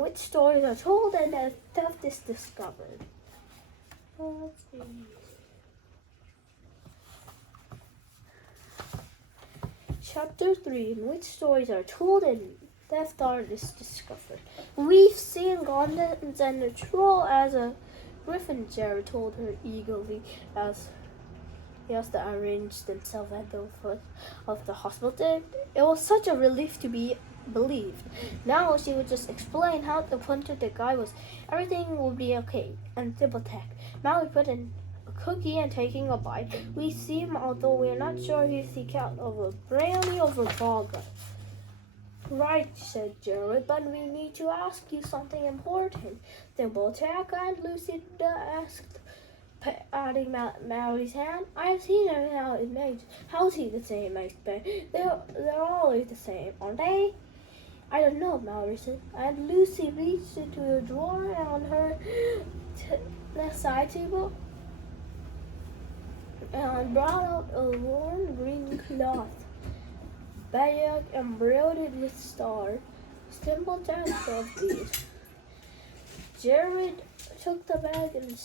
Which stories are told and a theft is discovered. Let's see. Chapter 3, in which stories are told and theft art is discovered. We've seen goblins and a troll as a griffin, Jared told her eagerly as they arranged themselves at the foot of the hospital. It was such a relief to be believed. Now she would just explain how the puncher the guy was. Everything would be okay. And Thibautech. Mallory put in a cookie and taking a bite. We see him, although we're not sure he's the count of a brownie over burger. Right, said Jared, but we need to ask you something important. Thibautech and Lucinda asked, patting Mallory's hand. I've seen him now in age. How's he the same, I expect? They're always the same, aren't they? I don't know, Mallory said. And Lucy reached into a drawer on her left side table and brought out a worn green cloth bag embroidered with stars. Simple task of these. Jared took the bag and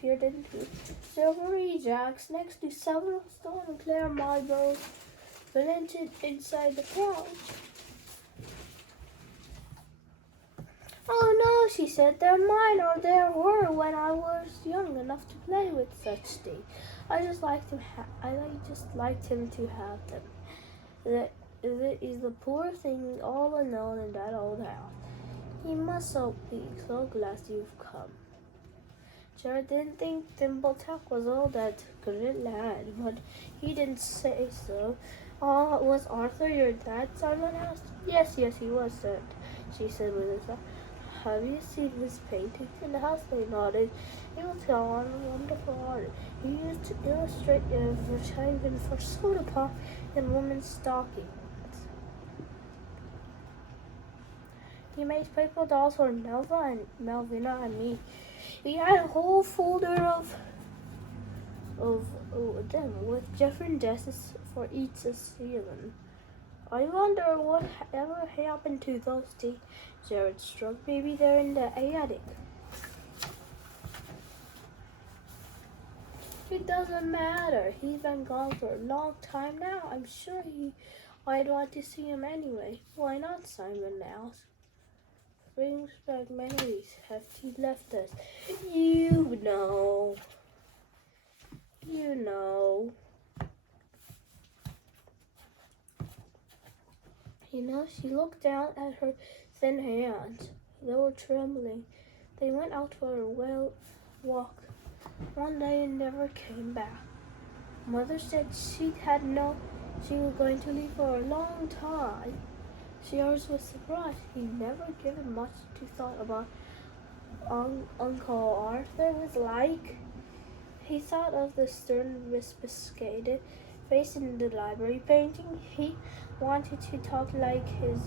peered into silvery jacks next to several stone and clear marbles planted inside the pouch. Oh no, she said, they're mine, or there were when I was young enough to play with such things. I just liked him to have them. That is the poor thing all alone in that old house. He must be so glad you've come. Jared didn't think Thibautech was all that good at lad, but he didn't say so. Was Arthur your dad? Simon asked. Yes, he was, she said with a sigh. Have you seen his paintings in the house? They nodded. He was a wonderful artist. He used to illustrate advertisements for soda pop and women's stockings. He made paper dolls for Melvina and me. We had a whole folder of them with different dresses for each season. I wonder what ever happened to those things. Jared struck. Maybe they're in the attic. It doesn't matter. He's been gone for a long time now. I'm sure I'd want to see him anyway. Why not? Simon asked. Brings back memories. Have he left us? You know. She looked down at her thin hands. They were trembling. They went out for a walk one day and never came back. Mother said she was going to leave for a long time. Shears was surprised. He never given much to thought about Uncle Arthur was like. He thought of the stern, biscuited face in the library painting. He wanted to talk like his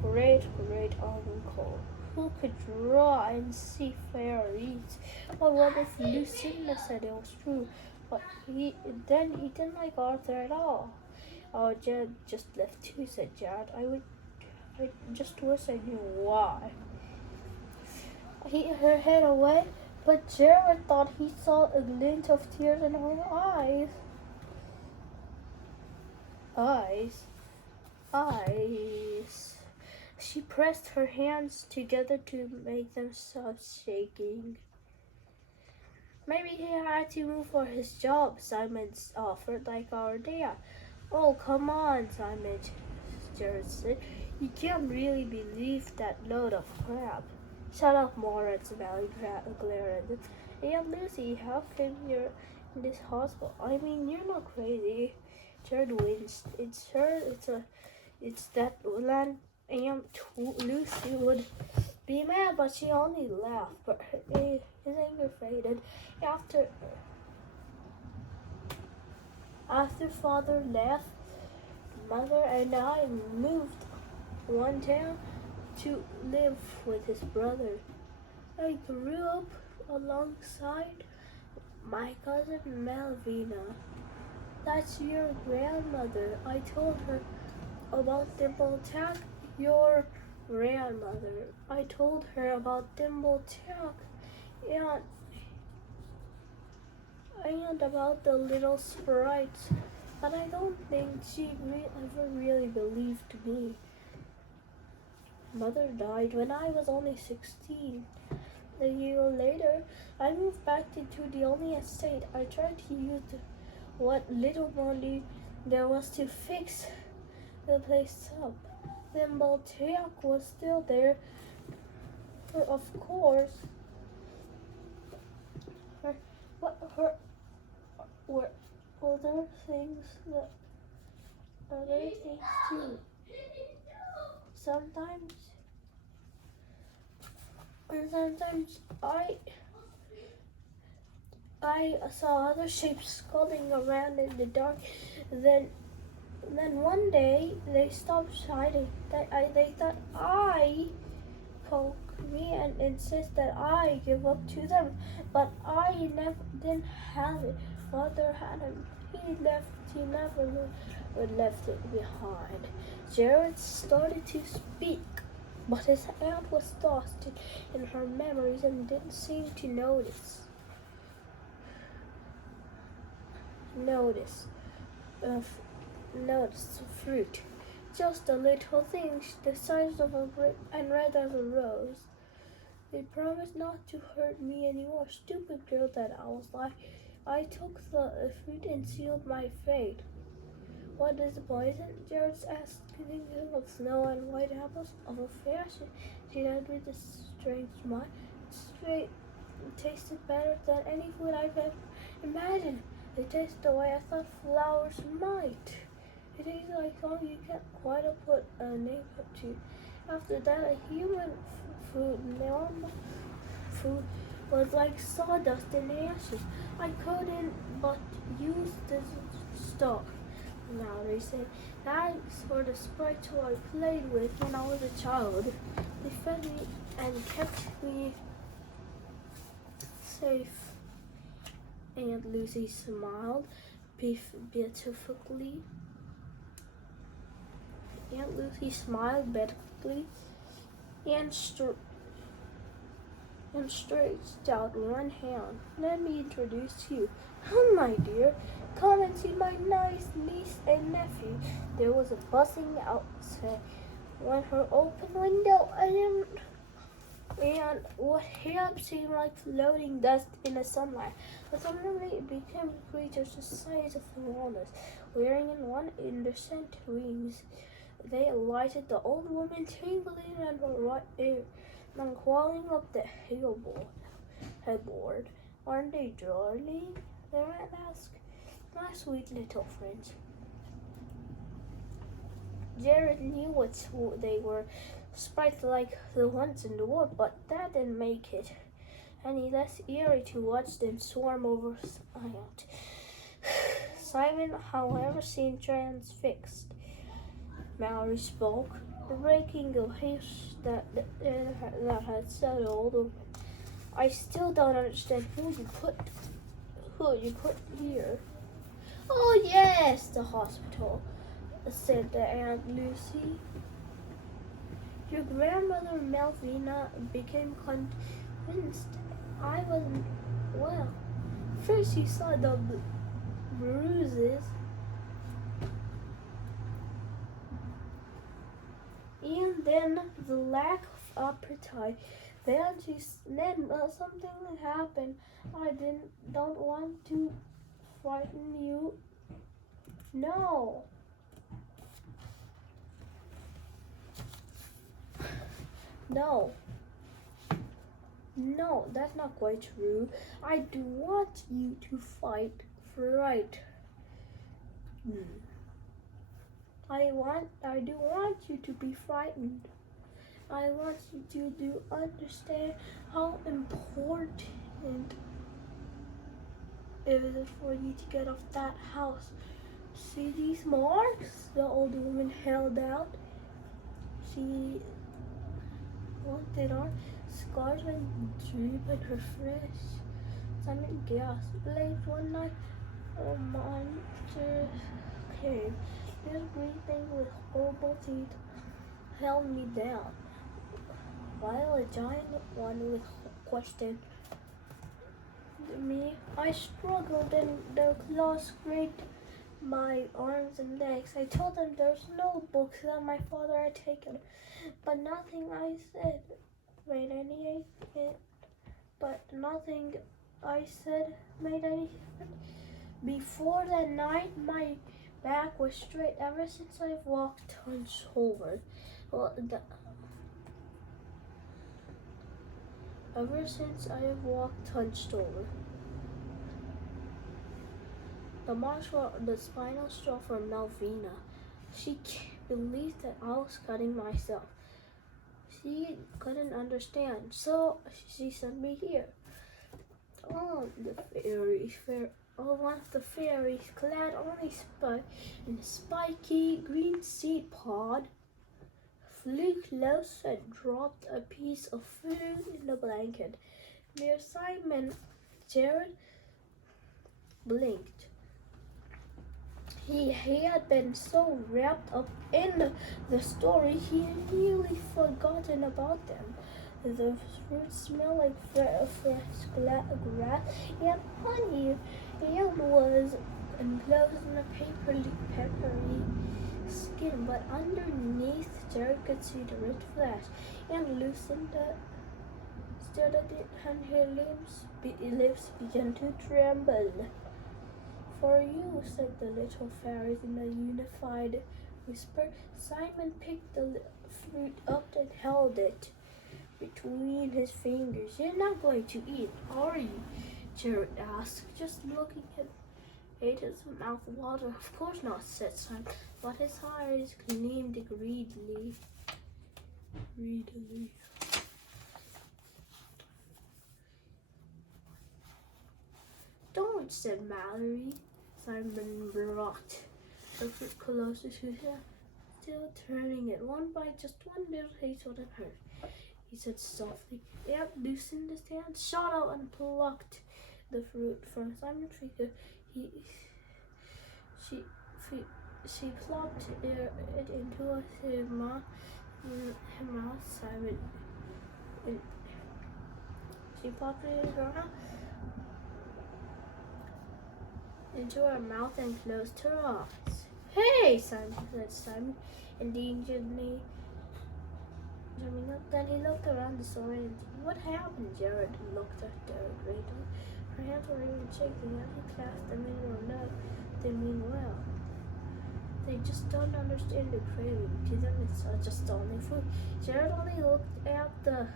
great-uncle, who could draw and see fairies. But what if Lucinda said it was true? But he didn't like Arthur at all. Oh, Jared just left too, said Jared. I just wish I knew why. He hit her head away, but Jared thought he saw a glint of tears in her eyes. Eyes. She pressed her hands together to make them stop shaking. Maybe he had to move for his job, Simon offered, like our dad. Oh, come on, Simon, Jared said. You can't really believe that load of crap. Shut up, Moritz, Valley glared at him. Aunt Lucy, how come you're in this hospital? I mean, you're not crazy. Jared winced. It's that land Aunt Lucy would be mad, but she only laughed. But his anger faded after Father left. Mother and I moved one town to live with his brother. I grew up alongside my cousin Melvina. That's your grandmother. I told her about Thibautech, your grandmother. I told her about Dimple Tuck and about the little sprites, but I don't think she ever really believed me. Mother died when I was only 16. A year later, I moved back into the only estate. I tried to use what little money there was to fix the place up. Then Baltic was still there, of course. Her were other things too. Sometimes I saw other shapes scuttling around in the dark. Then one day they stopped hiding. They thought I poke me and insist that I give up to them, but I didn't have it. Father had him. He never left it behind. Jared started to speak, but his aunt was lost in her memories and didn't seem to notice fruit. Just a little thing the size of a brick and red as a rose. They promised not to hurt me anymore. Stupid girl that I was like. I took the fruit and sealed my fate. What is the poison? Jared asked, thinking of snow and white apples of a fair. She said with a strange smile. It tasted better than any food I've ever imagined. It tasted the way I thought flowers might. It tasted like something you can't quite put a name to. After that, a human food was like sawdust and ashes. I couldn't but use this stuff. Now they say, thanks for the sprites who I played with when I was a child. They fed me and kept me safe. Aunt Lucy smiled beautifully. Aunt Lucy smiled beautifully and stretched out one hand. Let me introduce you. Come, my dear. Come and see my nice niece and nephew. There was a buzzing outside when her open window and what had seemed like floating dust in the sunlight. But suddenly it became creatures the size of walnuts, wearing in their scent wings. They alighted the old woman tingling in her right ear and crawling up the headboard. Aren't they darling? Their aunt asked. My sweet little friends. Jared knew what they were, sprites like the ones in the wood, but that didn't make it any less eerie to watch them swarm over Simon. Simon, however, seemed transfixed. Mallory spoke, breaking a hush that had settled over. I still don't understand who you put here. Oh yes, the hospital, said the Aunt Lucy. Your grandmother Melvina became convinced I wasn't well. First she saw the bruises and then the lack of appetite. Then something happened. I don't want to frighten you. No. No, that's not quite true. I do want you to fight for right. I do want you to be frightened. I want you to understand how important it is for you to get off that house. See these marks the old woman held out? She wanted our scars and droop in her flesh. Simon gasped. Late one night, a monster came. This green thing with horrible teeth held me down. while a giant one with questioned me. I struggled and their claws scraped my arms and legs. I told them there's no books that my father had taken, but nothing I said made any Before that night, my back was straight ever since I've walked hunched over. Ever since I have walked hunched over. The marks were the spinal straw for Malvina. She can't believe that I was cutting myself. She couldn't understand, so she sent me here. One of the fairies, clad only in a spiky green seed pod, flew close and dropped a piece of food in the blanket. Near Simon, Jared blinked. He had been so wrapped up in the story, he had nearly forgotten about them. The fruit smelled like fresh grass and honey, and was enclosed in a peppery skin, but underneath Jared could see the rich flesh, and Lucinda stared at it, and her lips began to tremble. For you, said the little fairies in a unified whisper. Simon picked the fruit up and held it between his fingers. You're not going to eat, are you? Jared asked, just looking at his mouth water. Of course not, said Simon, but his eyes gleamed greedily. Don't, said Mallory. Simon brought the fruit closer to him, still turning it one by just one little taste wouldn't hurt. He said softly. Aunt Lucinda shot out and plucked the fruit from Simon's finger. She plopped it into his mouth. Simon. She plopped it in her mouth. Into her mouth and closed her eyes. Hey, said Simon, indignantly. Then he looked around the store and what happened? Jared looked at her greatly. Her hands were even shaking and he clasped them in her love. They mean well. They just don't understand the craving. To them it's just only food. Jared only looked at the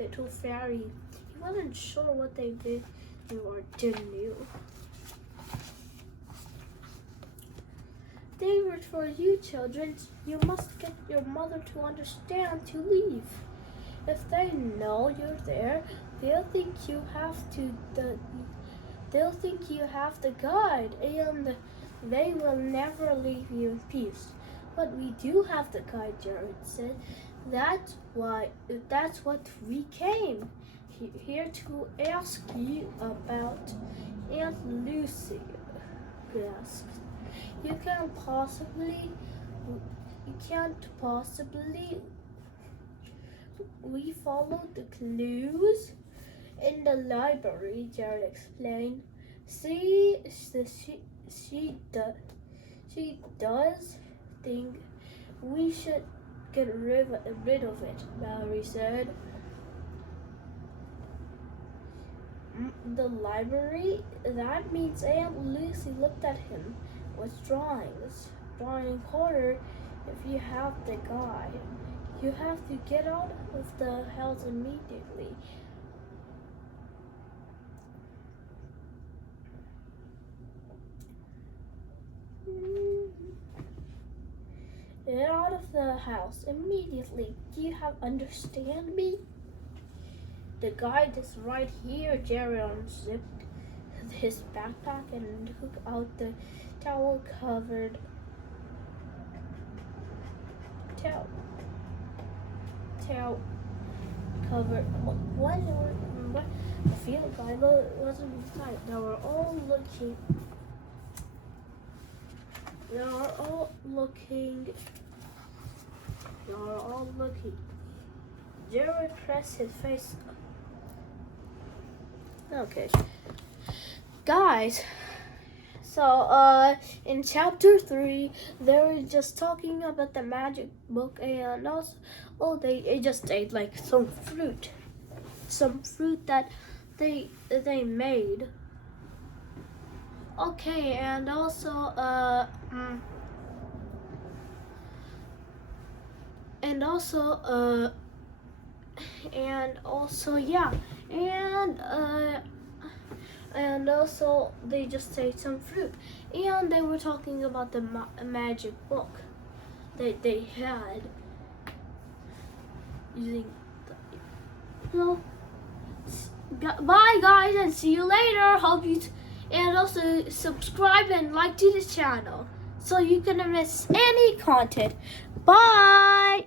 little fairy. He wasn't sure what they did or didn't do. They were for you, children. You must get your mother to understand to leave. If they know you're there, they'll think you have the guide, and they will never leave you in peace. But we do have the guide, Jared said. That's what we came here to ask you about. Aunt Lucy gasped. You can't possibly. We followed the clues in the library, Jared explained. See, she does think we should get rid of it, Mallory said. The library? That means Aunt Lucy looked at him with drawing harder. If you have the guide, you have to get out of the house immediately. Get out of the house immediately. Do you understand me? The guide is right here. Jerry unzipped his backpack and took out the towel covered. What? The field guide wasn't inside. They were all looking. Jerry pressed his face. Okay. Guys, so in chapter 3, they were just talking about the magic book, and also they just ate like some fruit that they made. Okay, and also yeah, and also they just ate some fruit, and they were talking about the magic book that they had using bye guys, and see you later. Hope you and also subscribe and like to the channel so you can miss any content. Bye.